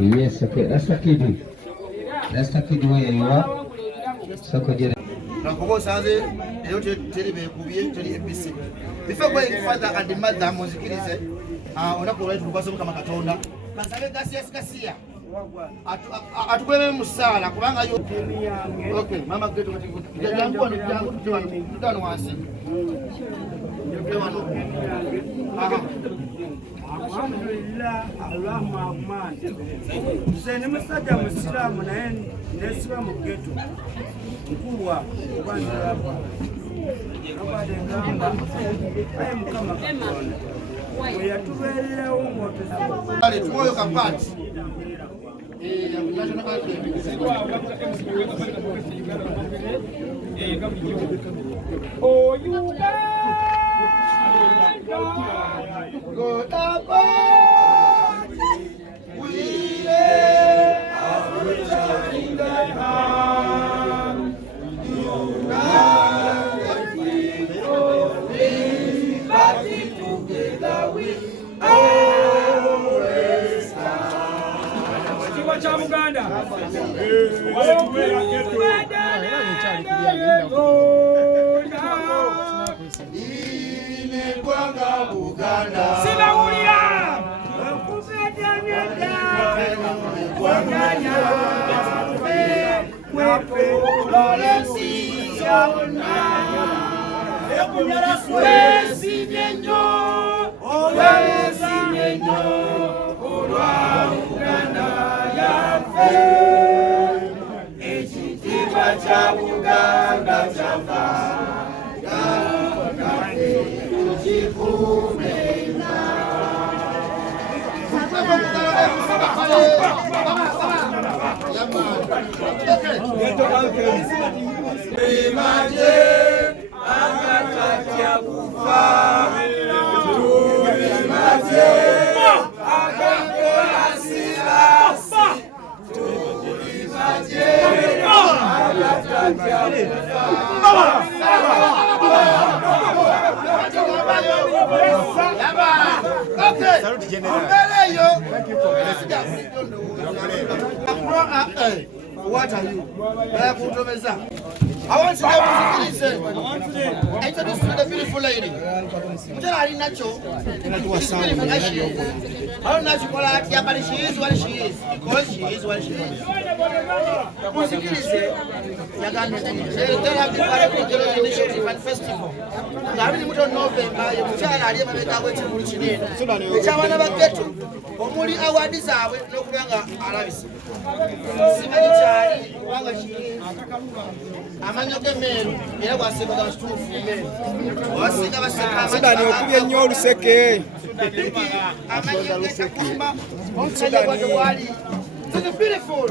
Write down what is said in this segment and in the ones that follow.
Yes, okay, that's the kid. That's the kid where you are. So could you? Before going further and the mother muzikirize onakola tubaso kama katonda kasabe gasia atukweme musala kubanga yo okay mama Ghetto jangu tutano wansi alhamdulillah allahumma aman sene musajja musilamu naye nesiba mu Ghetto mkulwa kubanga hapa abade ngamba aye mukama katonda yatubeerera wongoto ale tumoyo kapati oh you go up we are in the hand you together we always stand. Kiwa cha Buganda. Ile kwanga Buganda. Sibawulira. Okufedanyeda. Kwanganya. Wepe. Lolensi yaona. Ekunyara swesi nyenyo. Olesi nyenyo. Olwa Buganda yafe. Echitima cha Buganda chafa. What are you? I want to introduce the beautiful lady. I don't know she call her, but she is what she is because she is what she is. Initiative and festival. November, omuli awadi zaabwe n'okubanga alabise simanyi kyali kubanga kiri amanyo g'emmeeru era bw'asinga kituufu mmeeru wasinga baseka Sudani okubye nnyo oluseke amanyo g'ekakuma omusajja gwadde wali It's beautiful.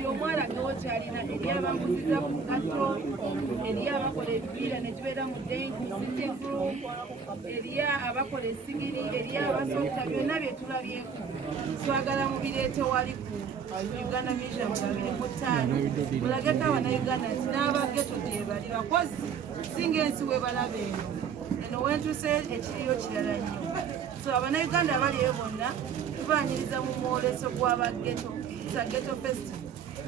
buli omwana n'okyalina eri abamuziza ku Ghetto, eri abakola ebibiira ne kibeera mu denki sitting eri abakola essigiri, eri abasota, byonna bye tulabyeko twagala mubireete wali ku Uganda Museum nga 25 mulageko Abannayuganda nti n'aba Ghetto gye bali bakozi singa ensi we balaba eno wentuse ekiriyo kirala nnyo. So Abannayuganda abaliyo bonna tubaanyiriza mu mwoleso gw'aba Ghetto Ghetto Festival.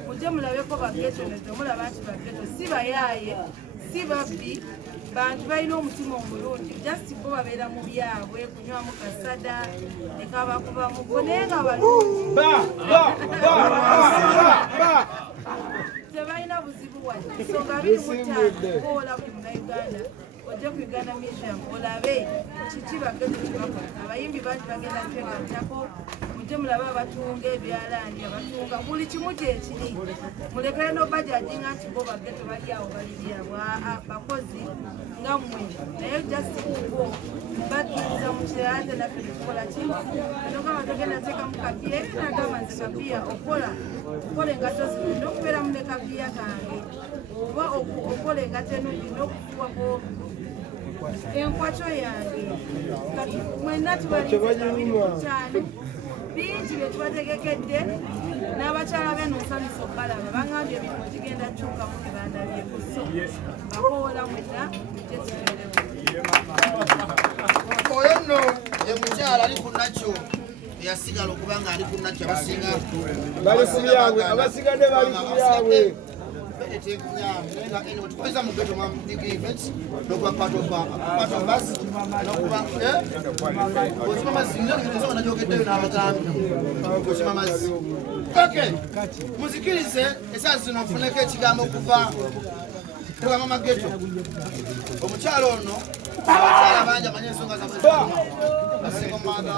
Mujje mulabeko ba Ghetto ne mulaba nti ba Ghetto si bayaaye si babbi, bantu balina omutima omulungi, just bo babeera mu byabwe kunywamu kasada ne kabakubamu naye nga balungi tebalina buzibu wadde. Ensonga 25 boola buli Munnayuganda ojja ku Uganda Museum olabe kiki ba Ghetto kyebakola. Abayimbi bangi bagenda twegattako, mujje mujje mulabe abatunga ebyalaani abatunga buli kimu kyekiri mulekere n'obajajinga nti bo baggeto bali awo baliryawo bakozi nga mmwe naye just bo bakkiriza mu kirala ate naffe tukola ki nogamba togenda teekamu kabiya era nagamba nti kabiya okola engato zino olina okubeeramu ne kabiya kange oba okola engato eno olina okufuwako enkwaco yange mwenna tubalikyani bingi bye tubategekedde n'abakyala beno nsanyusa okubalaba bagambye emirimu gigenda kyukamu nebandabyeku so bakoola mwenna oyo nno ye mukyala ali ku nakyo eyasigala okuba nga ali ku nakyo abasinga bali ku byabwe abasigadde bali ku byabwe tukoleza mu Ghetto big events nokuba part of us nokuba osima mazzi nsonga nagyokeddeyo n'abagambi osima mazzi okay muzikirize esaawa zino nfuneko ekigambo okuva mama Ghetto omukyalo ono abakyala bangi amanye ensonga zabwe basinga omwaga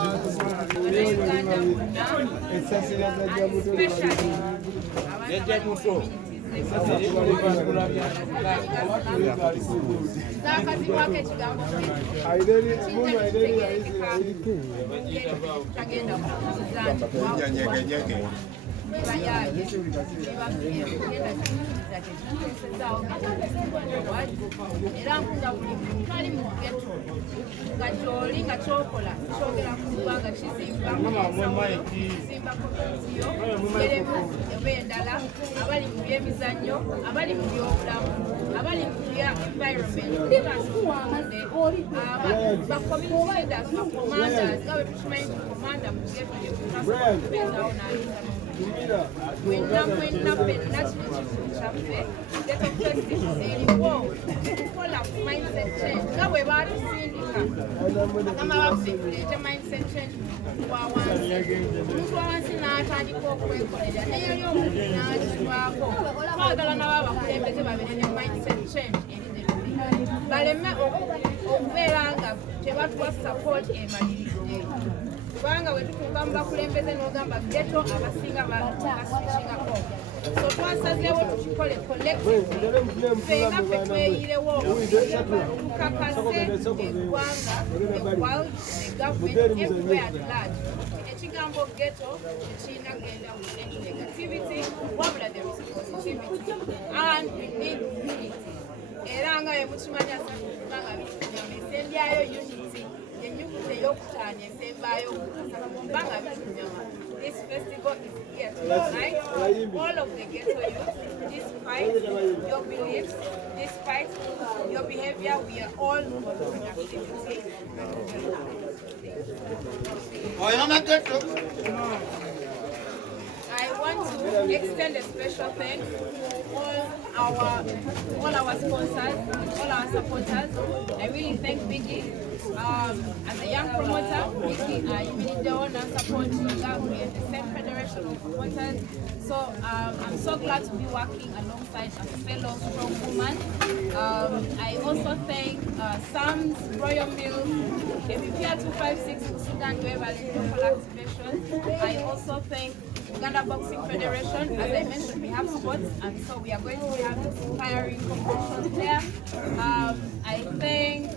era nkunda buli muntu ali mu Ghetto nga kyoli nga kyokola kyogera ku ggwanga kizimba komitiyo eremu oba endala abali mu byemizannyo abali mu byobulamu abali mu bya environment ba-community leaders ba-commanders nga bwe tukimanyi tukomanda mu Ghetto gyekubeerawo n'ayita mwenna ffenna kino kizibu kyaffe Ghetto Festival eriwo okukola ku mindset change nga bwe baatusindika agamba baffe tuleete mindset change wa wansi omuntu wa wansi n'atandika okwekolera neyali omuntu n'akirwako twagala nabo abakulembeze babeere ne mindset change baleme okubeera nga tebatuwa support emaliridde kubanga bwe tutuuka mu bakulembeze n'ogamba Ghetto abasinga baswitchingako so twasazeewo tukikole collectively fenga ffe tweyirewo tukakase eggwanga world ne government everywhere at large ekigambo Ghetto tekirina kugenda mu negativity wabula there is positivity and we need unity era nga bwe mukimanyi asakubanga bitunyama esembyayo unity enyukuta ey'okutaano esembaayo okukasakubanga bitunyama. This festival is here to unite all of the Ghetto youth. Despite your beliefs, despite your behavior, we are all for productivity. I want to extend a special thanks to all our sponsors, all our supporters. I really thank Biggie. As a young promoter, Biggie, you need the owner support. We are the same federation of promoters. So I'm so glad to be working alongside a fellow strong woman. I also thank Sam's Royal Milk, ABPR 256 Sudan Web local activations. I also thank Uganda Boxing Federation. As I mentioned, we have sports, and so we are going to have inspiring competitions there. I thank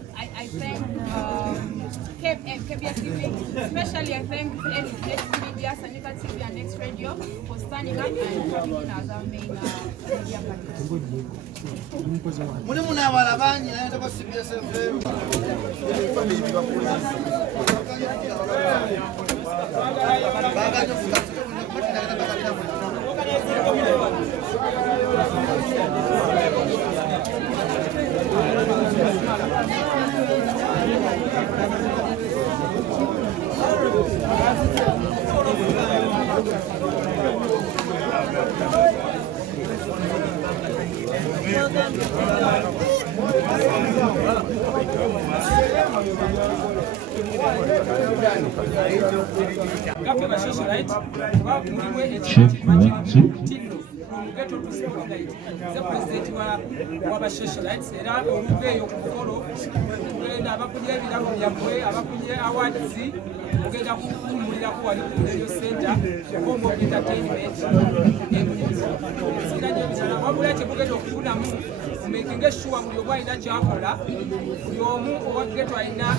KBS TV, especially I thank Next Media, Sanika TV and Next Radio for standing up and coming in as our main media Ghetto to spotlight the president wa socialites era oluveyo kukolo kwenda abakulya ebirabo byabwe abakulya awards ogenda kukumbulira tubeerako wali ku radio center home of entertainment emusina nyo ebirala wabula kyekugenda okufunamu making sure buli omu alina kyakola buli omu owa Ghetto alina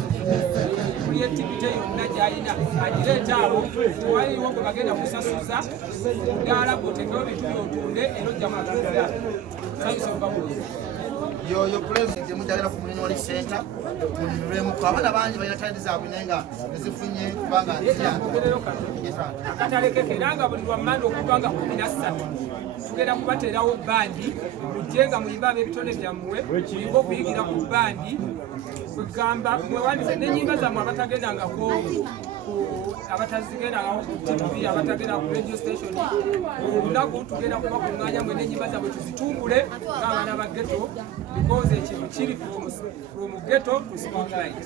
creativity yonna gy'alina agireeta abo tewaliwo gwe bagenda kusasuza mudaala gwotekewo bintu byotunde era ojja mutunda sayise obabulira yoyo president mujagala ku Community Center mulemu ko abana bangi balina talenti zaabwe nenga ezifunye kubanga akatalekeke era nga buli lwammanda okuva nga 13 tugenda kubateerawo bandi mujjenga muyimba ab'ebitone byammwe muyimba okuyigira ku bandi kwegamba mwewandize n'ennyimba zammwe abatagendangako abatazigendangako ku TV abatagenda ku radio station olunaku tugenda kubakuŋŋaanya mwe n'ennyimba zammwe tuzitumbule ng'abaana ba Ghetto because ekintu kiri from Ghetto to spotlight.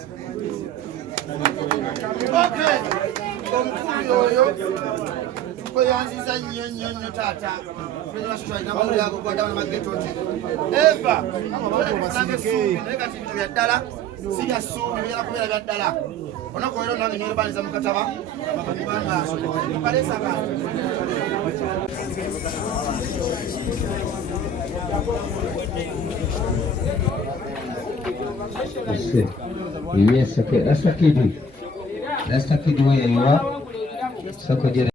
Okay, omukulu oyo tukweyanziza nnyo taata namawulirago gwadabana ba Ghetto nti eva naye kati bintu bya ddala si bya ssuubi bigenda kubeera bya ddala onaku olero nange nyerbaniza mu kataba kubanga balesa bantu Yes, okay. That's the kid where you are. So could you